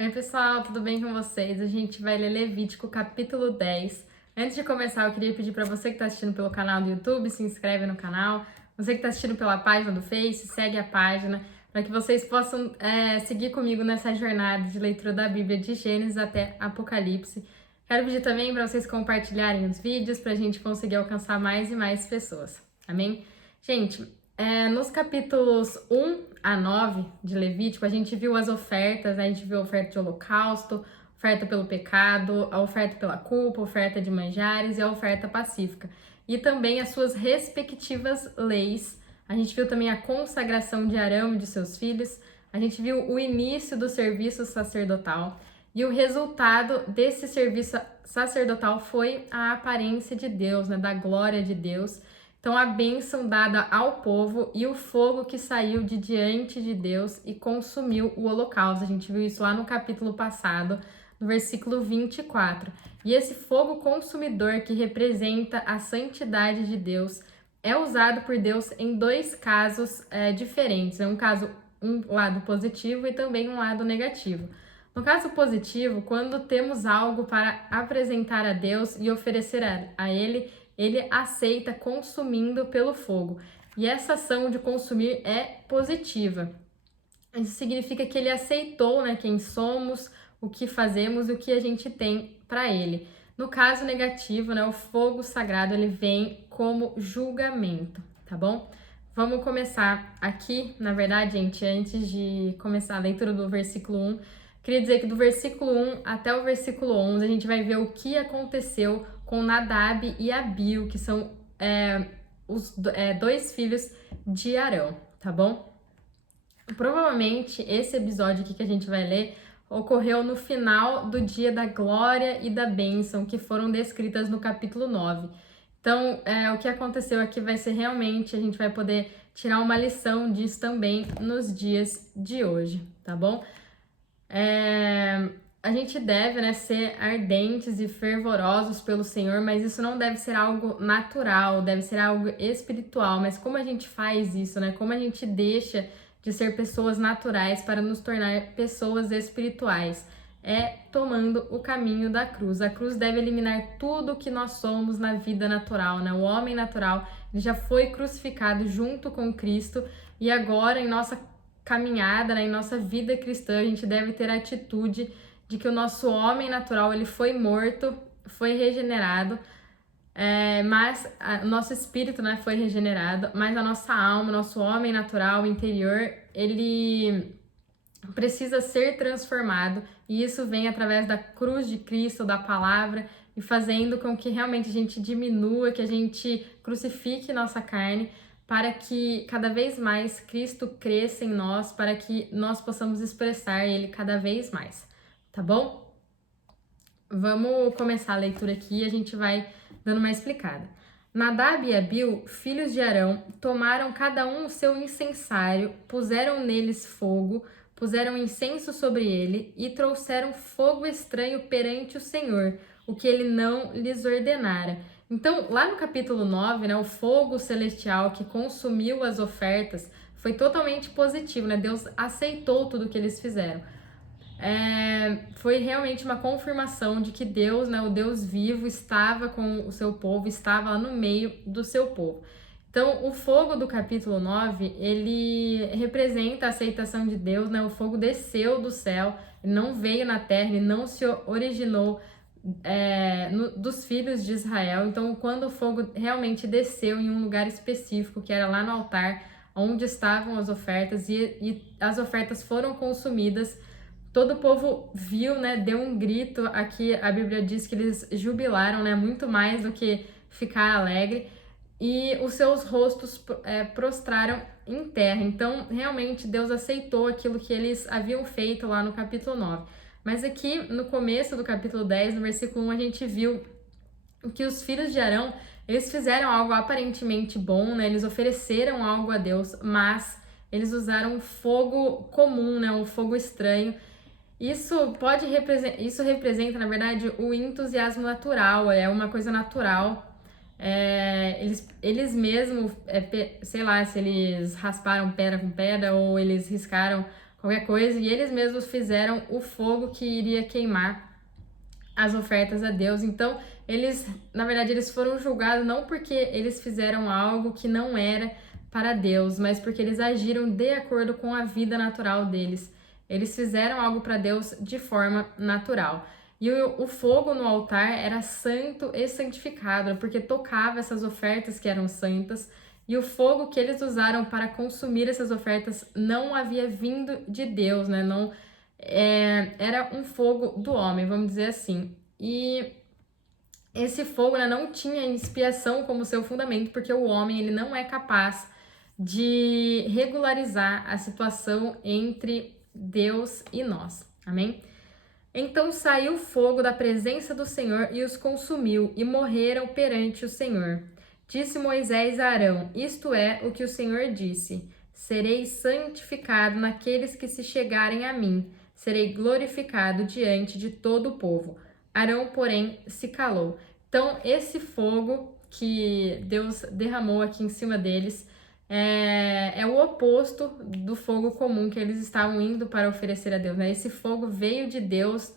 Oi, pessoal, tudo bem com vocês? A gente vai ler Levítico capítulo 10. Antes de começar, eu queria pedir para você que está assistindo pelo canal do YouTube, se inscreve no canal. Você que está assistindo pela página do Face, segue a página, para que vocês possam seguir comigo nessa jornada de leitura da Bíblia de Gênesis até Apocalipse. Quero pedir também para vocês compartilharem os vídeos para a gente conseguir alcançar mais e mais pessoas. Amém? Gente, nos capítulos 1 a 9 de Levítico, a gente viu as ofertas, a gente viu a oferta de holocausto, oferta pelo pecado, a oferta pela culpa, a oferta de manjares e a oferta pacífica. E também as suas respectivas leis. A gente viu também a consagração de Arão e de seus filhos, a gente viu o início do serviço sacerdotal. E o resultado desse serviço sacerdotal foi a aparência de Deus, né, da glória de Deus. Então, a bênção dada ao povo e o fogo que saiu de diante de Deus e consumiu o holocausto. A gente viu isso lá no capítulo passado, no versículo 24. E esse fogo consumidor que representa a santidade de Deus é usado por Deus em dois casos diferentes. É um lado positivo e também um lado negativo. No caso positivo, quando temos algo para apresentar a Deus e oferecer a Ele, ele aceita consumindo pelo fogo. E essa ação de consumir é positiva. Isso significa que ele aceitou, né, quem somos, o que fazemos e o que a gente tem para ele. No caso negativo, né, o fogo sagrado ele vem como julgamento, tá bom? Vamos começar aqui, na verdade, gente, antes de começar a leitura do versículo 1, queria dizer que do versículo 1 até o versículo 11 a gente vai ver o que aconteceu com Nadab e Abiú, que são os dois filhos de Arão, tá bom? Provavelmente esse episódio aqui que a gente vai ler ocorreu no final do dia da glória e da bênção, que foram descritas no capítulo 9. Então, o que aconteceu aqui vai ser realmente, a gente vai poder tirar uma lição disso também nos dias de hoje, tá bom? A gente deve, né, ser ardentes e fervorosos pelo Senhor, mas isso não deve ser algo natural, deve ser algo espiritual. Mas como a gente faz isso, né? Como a gente deixa de ser pessoas naturais para nos tornar pessoas espirituais? É tomando o caminho da cruz. A cruz deve eliminar tudo o que nós somos na vida natural, né? O homem natural ele já foi crucificado junto com Cristo e agora em nossa caminhada, né, em nossa vida cristã, a gente deve ter a atitude de que o nosso homem natural ele foi morto, foi regenerado, mas o nosso espírito, né, foi regenerado, mas a nossa alma, nosso homem natural interior, ele precisa ser transformado e isso vem através da cruz de Cristo, da palavra e fazendo com que realmente a gente diminua, que a gente crucifique nossa carne para que cada vez mais Cristo cresça em nós, para que nós possamos expressar Ele cada vez mais, tá bom? Vamos começar a leitura aqui e a gente vai dando uma explicada. Nadab e Abiú, filhos de Arão, tomaram cada um o seu incensário, puseram neles fogo, puseram incenso sobre ele e trouxeram fogo estranho perante o Senhor, o que ele não lhes ordenara. Então, lá no capítulo 9, né, o fogo celestial que consumiu as ofertas foi totalmente positivo, né? Deus aceitou tudo que eles fizeram. Foi realmente uma confirmação de que Deus, né, o Deus vivo, estava com o seu povo, estava lá no meio do seu povo. Então, o fogo do capítulo 9, ele representa a aceitação de Deus, né? O fogo desceu do céu, não veio na terra, ele não se originou dos filhos de Israel. Então, quando o fogo realmente desceu em um lugar específico, que era lá no altar, onde estavam as ofertas, e as ofertas foram consumidas, todo o povo viu, né, deu um grito. Aqui a Bíblia diz que eles jubilaram, né, muito mais do que ficar alegre, e os seus rostos prostraram em terra. Então, realmente, Deus aceitou aquilo que eles haviam feito lá no capítulo 9. Mas aqui, no começo do capítulo 10, no versículo 1, a gente viu que os filhos de Arão, eles fizeram algo aparentemente bom, né? Eles ofereceram algo a Deus, mas eles usaram um fogo comum, né? Um fogo estranho. Isso representa, na verdade, o entusiasmo natural, é uma coisa natural. Eles mesmos, sei lá, se eles rasparam pedra com pedra ou eles riscaram qualquer coisa, e eles mesmos fizeram o fogo que iria queimar as ofertas a Deus. Então, eles, na verdade, eles foram julgados não porque eles fizeram algo que não era para Deus, mas porque eles agiram de acordo com a vida natural deles. Eles fizeram algo para Deus de forma natural. E o fogo no altar era santo e santificado, porque tocava essas ofertas que eram santas, e o fogo que eles usaram para consumir essas ofertas não havia vindo de Deus, né? Não, era um fogo do homem, vamos dizer assim. E esse fogo, né, não tinha expiação como seu fundamento, porque o homem ele não é capaz de regularizar a situação entre Deus e nós. Amém? Então saiu fogo da presença do Senhor e os consumiu, e morreram perante o Senhor. Disse Moisés a Arão: isto é o que o Senhor disse: serei santificado naqueles que se chegarem a mim, serei glorificado diante de todo o povo. Arão, porém, se calou. Então, esse fogo que Deus derramou aqui em cima deles é o oposto do fogo comum que eles estavam indo para oferecer a Deus, né? Esse fogo veio de Deus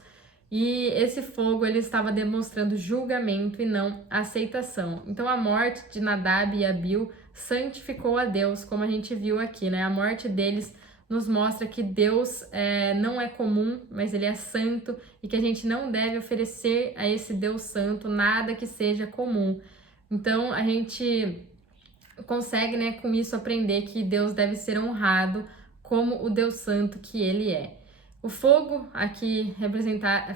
e esse fogo ele estava demonstrando julgamento e não aceitação. Então a morte de Nadab e Abiú santificou a Deus, como a gente viu aqui, né? A morte deles nos mostra que Deus não é comum, mas ele é santo e que a gente não deve oferecer a esse Deus santo nada que seja comum. Então a gente consegue, né, com isso aprender que Deus deve ser honrado como o Deus santo que ele é. O fogo aqui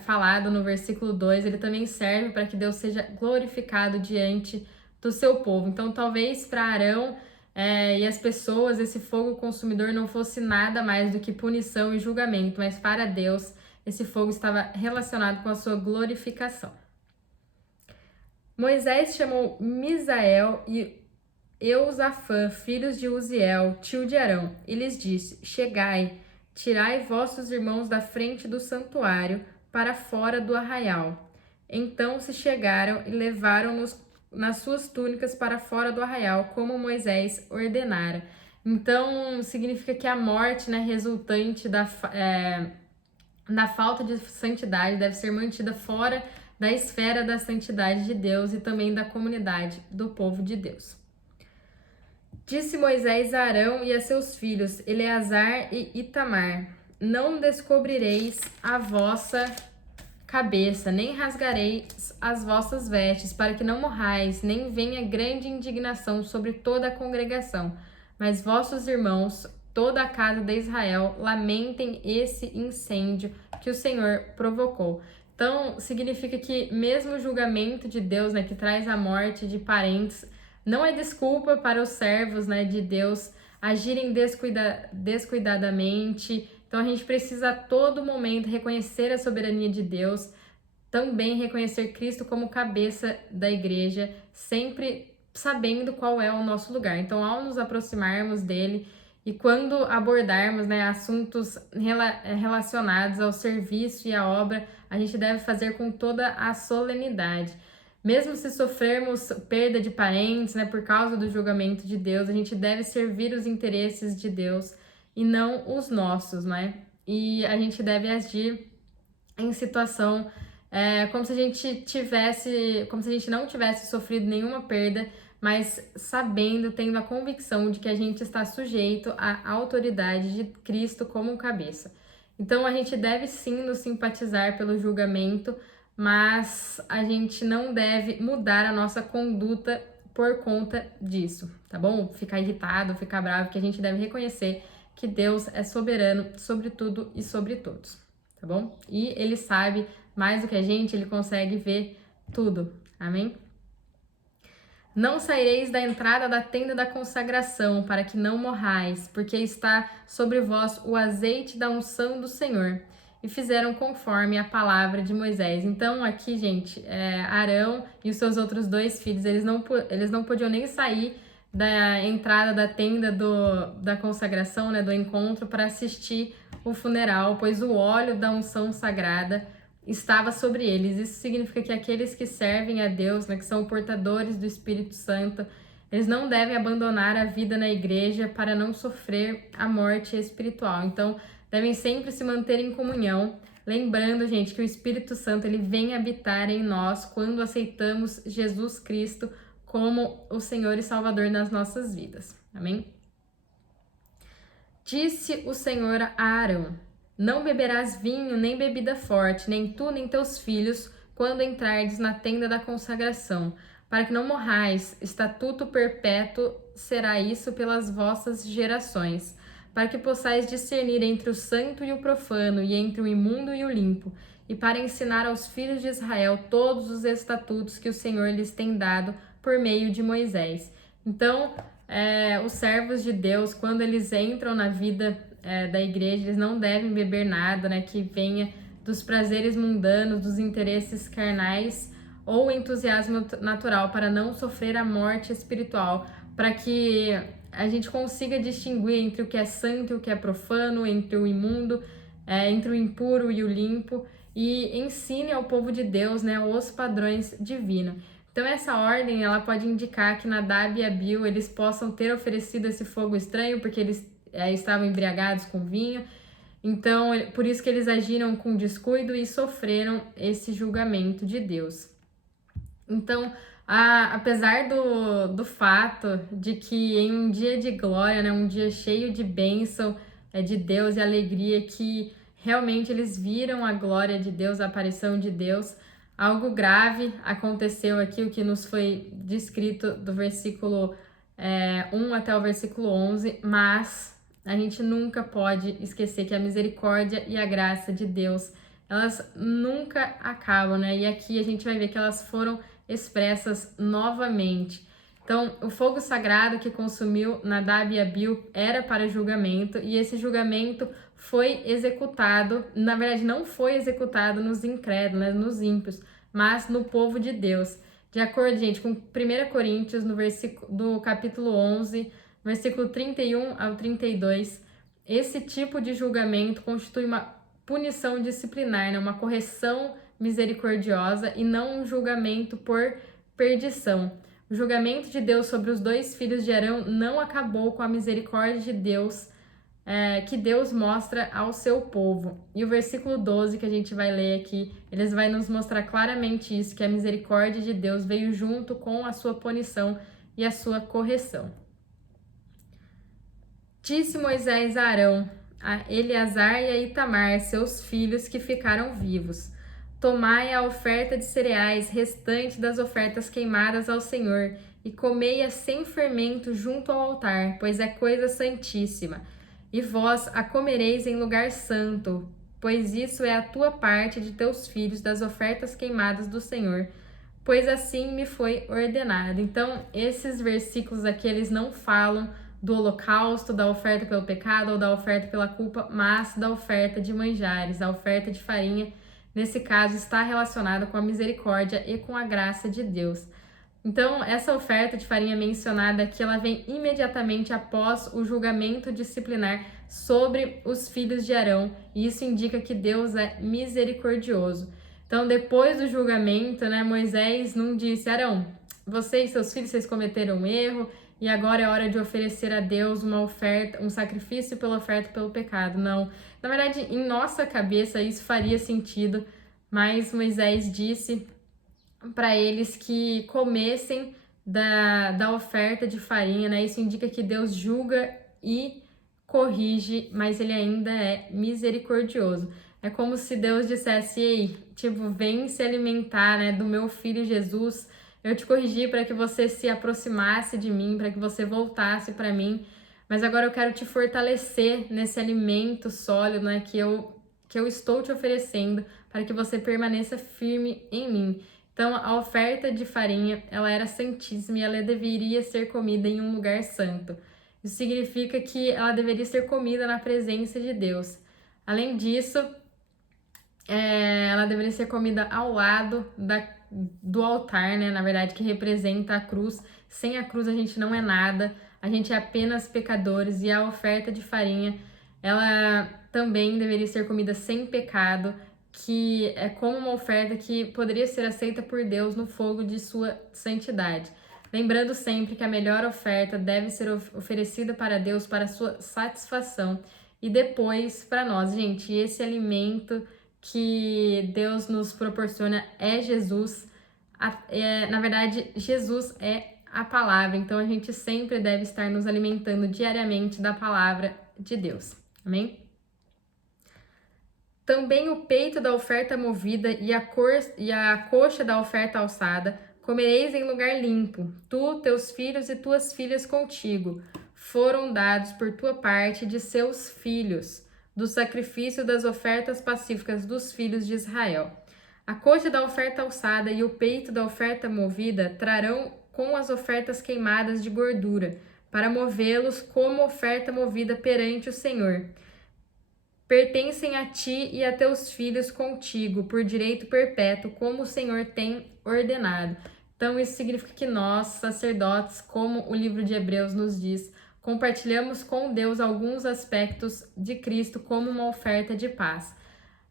falado no versículo 2, ele também serve para que Deus seja glorificado diante do seu povo. Então, talvez para Arão e as pessoas, esse fogo consumidor não fosse nada mais do que punição e julgamento, mas para Deus, esse fogo estava relacionado com a sua glorificação. Moisés chamou Misael e Eusafã, filhos de Uziel, tio de Arão, e lhes disse: chegai, tirai vossos irmãos da frente do santuário para fora do arraial. Então se chegaram e levaram-nos nas suas túnicas para fora do arraial, como Moisés ordenara. Então significa que a morte, né, resultante da falta de santidade deve ser mantida fora da esfera da santidade de Deus e também da comunidade do povo de Deus. Disse Moisés a Arão e a seus filhos, Eleazar e Itamar: não descobrireis a vossa cabeça, nem rasgareis as vossas vestes, para que não morrais, nem venha grande indignação sobre toda a congregação. Mas vossos irmãos, toda a casa de Israel, lamentem esse incêndio que o Senhor provocou. Então, significa que mesmo o julgamento de Deus, né, que traz a morte de parentes, não é desculpa para os servos, né, de Deus agirem descuidadamente. Então a gente precisa a todo momento reconhecer a soberania de Deus, também reconhecer Cristo como cabeça da igreja, sempre sabendo qual é o nosso lugar. Então, ao nos aproximarmos dele e quando abordarmos, né, assuntos relacionados ao serviço e à obra, a gente deve fazer com toda a solenidade. Mesmo se sofrermos perda de parentes, né, por causa do julgamento de Deus, a gente deve servir os interesses de Deus e não os nossos, né? E a gente deve agir em situação como se a gente não tivesse sofrido nenhuma perda, mas sabendo, tendo a convicção de que a gente está sujeito à autoridade de Cristo como cabeça. Então a gente deve sim nos simpatizar pelo julgamento, mas a gente não deve mudar a nossa conduta por conta disso, tá bom? Ficar irritado, ficar bravo, que a gente deve reconhecer que Deus é soberano sobre tudo e sobre todos, tá bom? E Ele sabe mais do que a gente, Ele consegue ver tudo, amém? Não saireis da entrada da tenda da consagração, para que não morrais, porque está sobre vós o azeite da unção do Senhor. E fizeram conforme a palavra de Moisés. Então aqui, gente, Arão e os seus outros 2 filhos, eles não podiam nem sair da entrada da tenda da consagração, né, do encontro, para assistir o funeral, pois o óleo da unção sagrada estava sobre eles. Isso significa que aqueles que servem a Deus, né, que são portadores do Espírito Santo, eles não devem abandonar a vida na igreja para não sofrer a morte espiritual. Então, devem sempre se manter em comunhão, lembrando, gente, que o Espírito Santo ele vem habitar em nós quando aceitamos Jesus Cristo como o Senhor e Salvador nas nossas vidas. Amém? Disse o Senhor a Arão: Não beberás vinho nem bebida forte, nem tu nem teus filhos, quando entrardes na tenda da consagração, para que não morrais. Estatuto perpétuo será isso pelas vossas gerações, para que possais discernir entre o santo e o profano, e entre o imundo e o limpo, e para ensinar aos filhos de Israel todos os estatutos que o Senhor lhes tem dado por meio de Moisés. Então, os servos de Deus, quando eles entram na vida da igreja, eles não devem beber nada, né, que venha dos prazeres mundanos, dos interesses carnais ou entusiasmo natural, para não sofrer a morte espiritual, para que a gente consiga distinguir entre o que é santo e o que é profano, entre o imundo, entre o impuro e o limpo, e ensine ao povo de Deus, né, os padrões divinos. Então essa ordem ela pode indicar que Nadab e Abiú eles possam ter oferecido esse fogo estranho porque eles estavam embriagados com vinho. Então por isso que eles agiram com descuido e sofreram esse julgamento de Deus. Então apesar do fato de que em um dia de glória, né, um dia cheio de bênção de Deus e alegria, que realmente eles viram a glória de Deus, a aparição de Deus, algo grave aconteceu aqui, o que nos foi descrito do versículo 1 até o versículo 11, mas a gente nunca pode esquecer que a misericórdia e a graça de Deus, elas nunca acabam, né? E aqui a gente vai ver que elas foram expressas novamente. Então, o fogo sagrado que consumiu Nadab e Abiú era para julgamento, e esse julgamento foi executado, na verdade não foi executado nos incrédulos, né, nos ímpios, mas no povo de Deus. De acordo, gente, com 1 Coríntios, do capítulo 11, versículo 31 ao 32, esse tipo de julgamento constitui uma punição disciplinar, né, uma correção misericordiosa e não um julgamento por perdição. O julgamento de Deus sobre os 2 filhos de Arão não acabou com a misericórdia de Deus, que Deus mostra ao seu povo. E o versículo 12 que a gente vai ler aqui, eles vai nos mostrar claramente isso, que a misericórdia de Deus veio junto com a sua punição e a sua correção. Disse Moisés a Arão, a Eleazar e a Itamar, seus filhos que ficaram vivos: Tomai a oferta de cereais restante das ofertas queimadas ao Senhor, e comei-a sem fermento junto ao altar, pois é coisa santíssima. E vós a comereis em lugar santo, pois isso é a tua parte de teus filhos das ofertas queimadas do Senhor, pois assim me foi ordenado. Então, esses versículos aqui, eles não falam do holocausto, da oferta pelo pecado ou da oferta pela culpa, mas da oferta de manjares, a oferta de farinha. Nesse caso, está relacionada com a misericórdia e com a graça de Deus. Então, essa oferta de farinha mencionada aqui, ela vem imediatamente após o julgamento disciplinar sobre os filhos de Arão, e isso indica que Deus é misericordioso. Então, depois do julgamento, né, Moisés não disse: Arão, você e seus filhos, vocês cometeram um erro, e agora é hora de oferecer a Deus uma oferta, um sacrifício pela oferta pelo pecado. Não. Na verdade, em nossa cabeça isso faria sentido, mas Moisés disse para eles que comessem da oferta de farinha, né? Isso indica que Deus julga e corrige, mas ele ainda é misericordioso. É como se Deus dissesse: ei, tipo, vem se alimentar, né, do meu filho Jesus. Eu te corrigi para que você se aproximasse de mim, para que você voltasse para mim, mas agora eu quero te fortalecer nesse alimento sólido, né, que eu estou te oferecendo, para que você permaneça firme em mim. Então, a oferta de farinha, ela era santíssima e ela deveria ser comida em um lugar santo. Isso significa que ela deveria ser comida na presença de Deus. Além disso, ela deveria ser comida ao lado do altar, né? Na verdade, que representa a cruz. Sem a cruz a gente não é nada, a gente é apenas pecadores, e a oferta de farinha, ela também deveria ser comida sem pecado, que é como uma oferta que poderia ser aceita por Deus no fogo de sua santidade. Lembrando sempre que a melhor oferta deve ser oferecida para Deus para sua satisfação e depois para nós. Gente, esse alimento que Deus nos proporciona é Jesus. Na verdade, Jesus é a palavra, então a gente sempre deve estar nos alimentando diariamente da palavra de Deus. Amém? Também o peito da oferta movida e a coxa da oferta alçada comereis em lugar limpo, tu, teus filhos e tuas filhas contigo, foram dados por tua parte de seus filhos, do sacrifício das ofertas pacíficas dos filhos de Israel. A coxa da oferta alçada e o peito da oferta movida trarão com as ofertas queimadas de gordura, para movê-los como oferta movida perante o Senhor. Pertencem a ti e a teus filhos contigo, por direito perpétuo, como o Senhor tem ordenado. Então, isso significa que nós, sacerdotes, como o livro de Hebreus nos diz, compartilhamos com Deus alguns aspectos de Cristo como uma oferta de paz.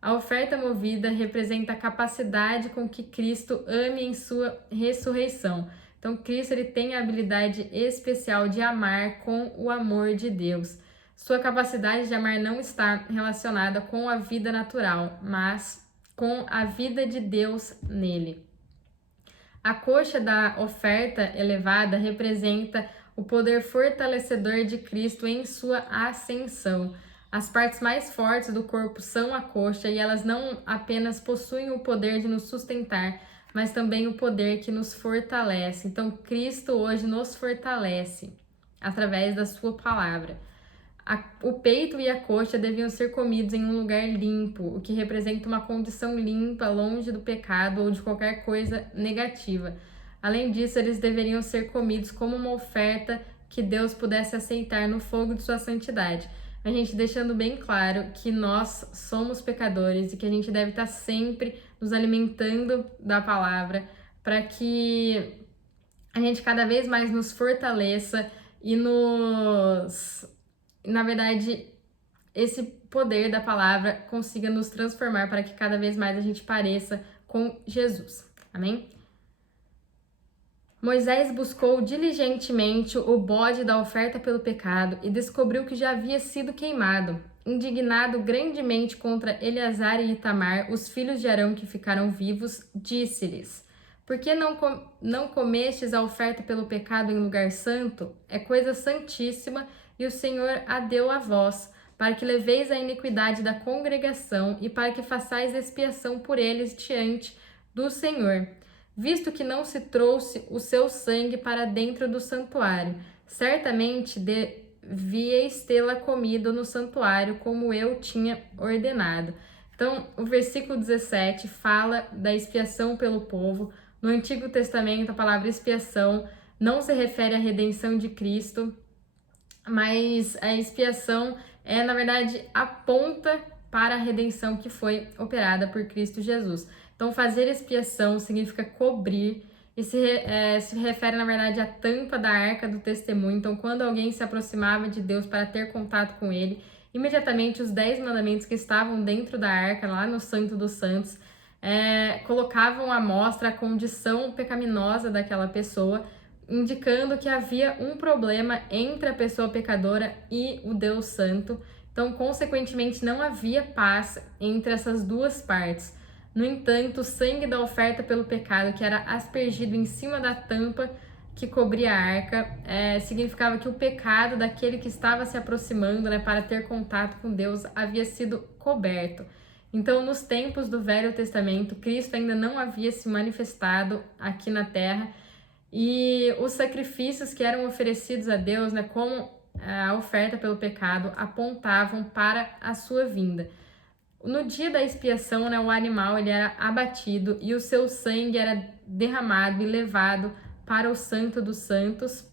A oferta movida representa a capacidade com que Cristo ame em sua ressurreição. Então, Cristo ele tem a habilidade especial de amar com o amor de Deus. Sua capacidade de amar não está relacionada com a vida natural, mas com a vida de Deus nele. A coxa da oferta elevada representa o poder fortalecedor de Cristo em sua ascensão. As partes mais fortes do corpo são a coxa e elas não apenas possuem o poder de nos sustentar, mas também o poder que nos fortalece. Então, Cristo hoje nos fortalece através da sua palavra. O peito e a coxa deviam ser comidos em um lugar limpo, o que representa uma condição limpa, longe do pecado ou de qualquer coisa negativa. Além disso, eles deveriam ser comidos como uma oferta que Deus pudesse aceitar no fogo de sua santidade. A gente deixando bem claro que nós somos pecadores e que a gente deve estar sempre nos alimentando da palavra para que a gente cada vez mais nos fortaleça e na verdade, esse poder da palavra consiga nos transformar para que cada vez mais a gente pareça com Jesus. Amém? Moisés buscou diligentemente o bode da oferta pelo pecado e descobriu que já havia sido queimado. Indignado grandemente contra Eleazar e Itamar, os filhos de Arão que ficaram vivos, disse-lhes: por que não comestes a oferta pelo pecado em lugar santo? É coisa santíssima e o Senhor a deu a vós, para que leveis a iniquidade da congregação e para que façais expiação por eles diante do Senhor. Visto que não se trouxe o seu sangue para dentro do santuário, certamente devíeis tê-la comido no santuário, como eu tinha ordenado. Então, o versículo 17 fala da expiação pelo povo. No Antigo Testamento, a palavra expiação não se refere à redenção de Cristo, mas a expiação na verdade, aponta para a redenção que foi operada por Cristo Jesus. Então, fazer expiação significa cobrir e se refere, na verdade, à tampa da arca do testemunho. Então, quando alguém se aproximava de Deus para ter contato com ele, imediatamente os 10 mandamentos que estavam dentro da arca, lá no Santo dos Santos, colocavam à mostra a condição pecaminosa daquela pessoa, indicando que havia um problema entre a pessoa pecadora e o Deus Santo. Então, consequentemente, não havia paz entre essas duas partes. No entanto, o sangue da oferta pelo pecado, que era aspergido em cima da tampa que cobria a arca, significava que o pecado daquele que estava se aproximando, para ter contato com Deus havia sido coberto. Então, nos tempos do Velho Testamento, Cristo ainda não havia se manifestado aqui na Terra, e os sacrifícios que eram oferecidos a Deus, como a oferta pelo pecado, apontavam para a sua vinda. No dia da expiação, o animal ele era abatido e o seu sangue era derramado e levado para o Santo dos Santos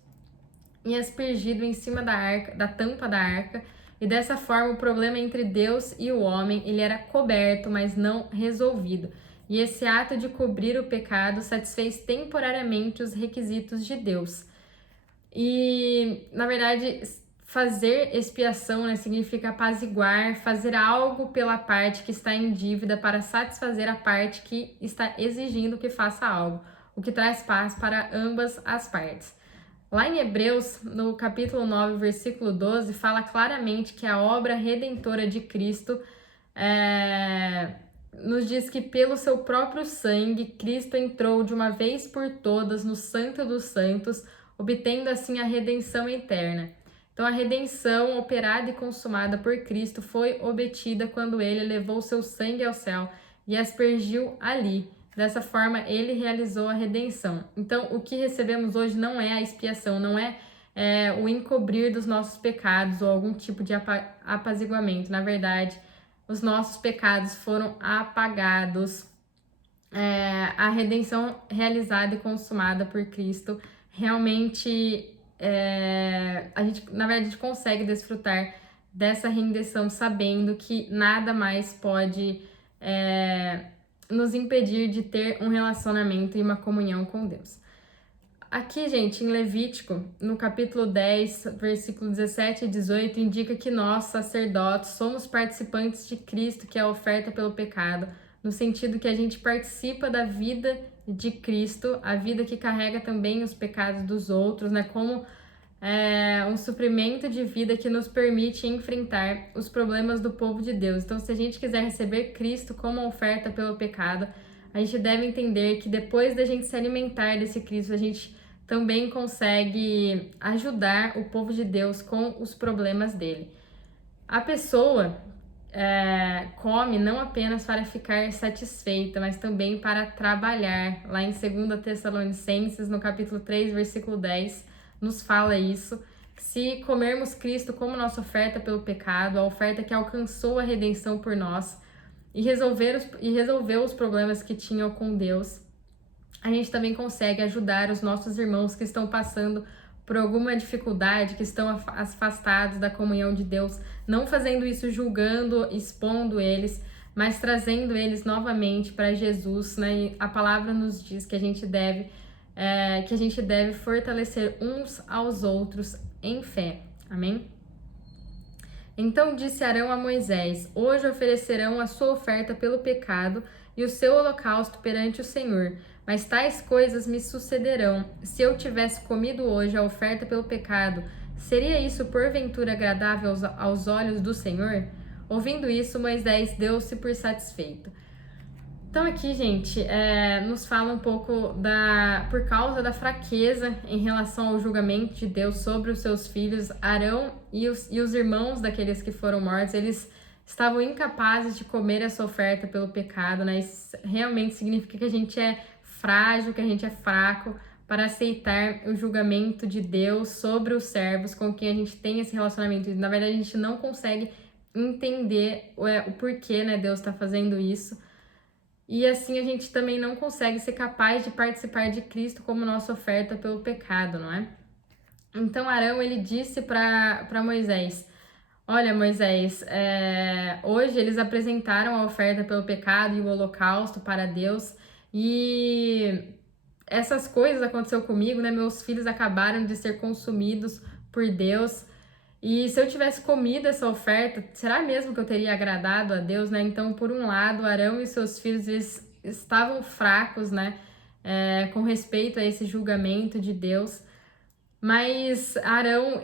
e aspergido em cima da tampa da arca. E dessa forma, o problema entre Deus e o homem ele era coberto, mas não resolvido. E esse ato de cobrir o pecado satisfez temporariamente os requisitos de Deus. E, na verdade, fazer expiação significa apaziguar, fazer algo pela parte que está em dívida para satisfazer a parte que está exigindo que faça algo, o que traz paz para ambas as partes. Lá em Hebreus, no capítulo 9, versículo 12, fala claramente que a obra redentora de Cristo nos diz que pelo seu próprio sangue, Cristo entrou de uma vez por todas no Santo dos Santos, obtendo assim a redenção eterna. Então, a redenção operada e consumada por Cristo foi obtida quando ele levou seu sangue ao céu e aspergiu ali. Dessa forma, ele realizou a redenção. Então, o que recebemos hoje não é a expiação, não é o encobrir dos nossos pecados ou algum tipo de apaziguamento. Na verdade, os nossos pecados foram apagados. A redenção realizada e consumada por Cristo realmente na verdade, a gente consegue desfrutar dessa redenção sabendo que nada mais pode nos impedir de ter um relacionamento e uma comunhão com Deus. Aqui, gente, em Levítico, no capítulo 10, versículo 17 e 18, indica que nós, sacerdotes, somos participantes de Cristo, que é a oferta pelo pecado, no sentido que a gente participa da vida de Cristo, a vida que carrega também os pecados dos outros, né? Como um suprimento de vida que nos permite enfrentar os problemas do povo de Deus. Então, se a gente quiser receber Cristo como oferta pelo pecado, a gente deve entender que depois da gente se alimentar desse Cristo, a gente também consegue ajudar o povo de Deus com os problemas dele. A pessoa come não apenas para ficar satisfeita, mas também para trabalhar. Lá em 2 Tessalonicenses, no capítulo 3, versículo 10, nos fala isso. Se comermos Cristo como nossa oferta pelo pecado, a oferta que alcançou a redenção por nós e resolveu os problemas que tinham com Deus, a gente também consegue ajudar os nossos irmãos que estão passando por alguma dificuldade, que estão afastados da comunhão de Deus, não fazendo isso julgando, expondo eles, mas trazendo eles novamente para Jesus, né? E a palavra nos diz que a gente deve fortalecer uns aos outros em fé. Amém? Então disse Arão a Moisés: hoje oferecerão a sua oferta pelo pecado e o seu holocausto perante o Senhor. Mas tais coisas me sucederão. Se eu tivesse comido hoje a oferta pelo pecado, seria isso porventura agradável aos olhos do Senhor? Ouvindo isso, Moisés deu-se por satisfeito. Então aqui, gente, nos fala um pouco por causa da fraqueza em relação ao julgamento de Deus sobre os seus filhos, Arão e os irmãos daqueles que foram mortos, eles estavam incapazes de comer essa oferta pelo pecado, né? Isso realmente significa que a gente é frágil, que a gente é fraco para aceitar o julgamento de Deus sobre os servos com quem a gente tem esse relacionamento. Na verdade, a gente não consegue entender o porquê, né, Deus está fazendo isso. E assim a gente também não consegue ser capaz de participar de Cristo como nossa oferta pelo pecado, não é? Então Arão, ele disse para Moisés: olha, Moisés, hoje eles apresentaram a oferta pelo pecado e o holocausto para Deus, e essas coisas aconteceu comigo, né? Meus filhos acabaram de ser consumidos por Deus. E se eu tivesse comido essa oferta, será mesmo que eu teria agradado a Deus, né? Então, por um lado, Arão e seus filhos, eles estavam fracos, né? Com respeito a esse julgamento de Deus. Mas Arão,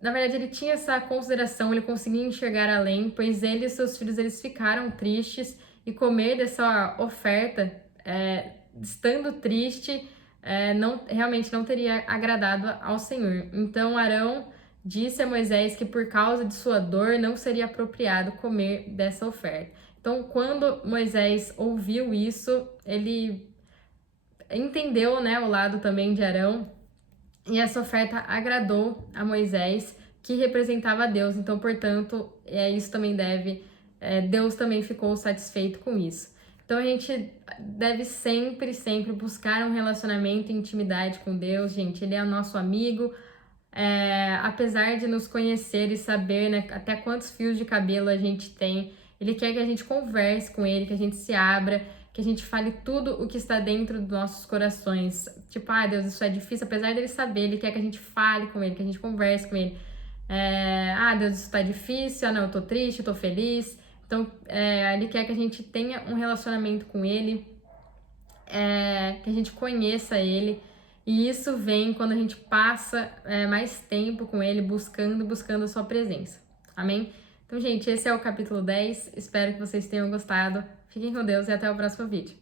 na verdade, ele tinha essa consideração, ele conseguia enxergar além, pois ele e seus filhos, eles ficaram tristes, e comer dessa oferta, estando triste, realmente não teria agradado ao Senhor. Então Arão disse a Moisés que por causa de sua dor não seria apropriado comer dessa oferta. Então, quando Moisés ouviu isso, ele entendeu, né, o lado também de Arão, e essa oferta agradou a Moisés, que representava a Deus. Então, portanto, isso também Deus também ficou satisfeito com isso. Então, a gente deve sempre, sempre buscar um relacionamento e intimidade com Deus, gente. Ele é o nosso amigo, apesar de nos conhecer e saber, né, até quantos fios de cabelo a gente tem, ele quer que a gente converse com ele, que a gente se abra, que a gente fale tudo o que está dentro dos nossos corações. Tipo, Deus, isso é difícil, apesar dele saber, ele quer que a gente fale com ele, que a gente converse com ele. Deus, isso está difícil, não, eu tô triste, eu tô feliz. Então, ele quer que a gente tenha um relacionamento com ele, que a gente conheça ele E isso vem quando a gente passa mais tempo com Ele, buscando a sua presença. Amém? Então, gente, esse é o capítulo 10. Espero que vocês tenham gostado. Fiquem com Deus e até o próximo vídeo.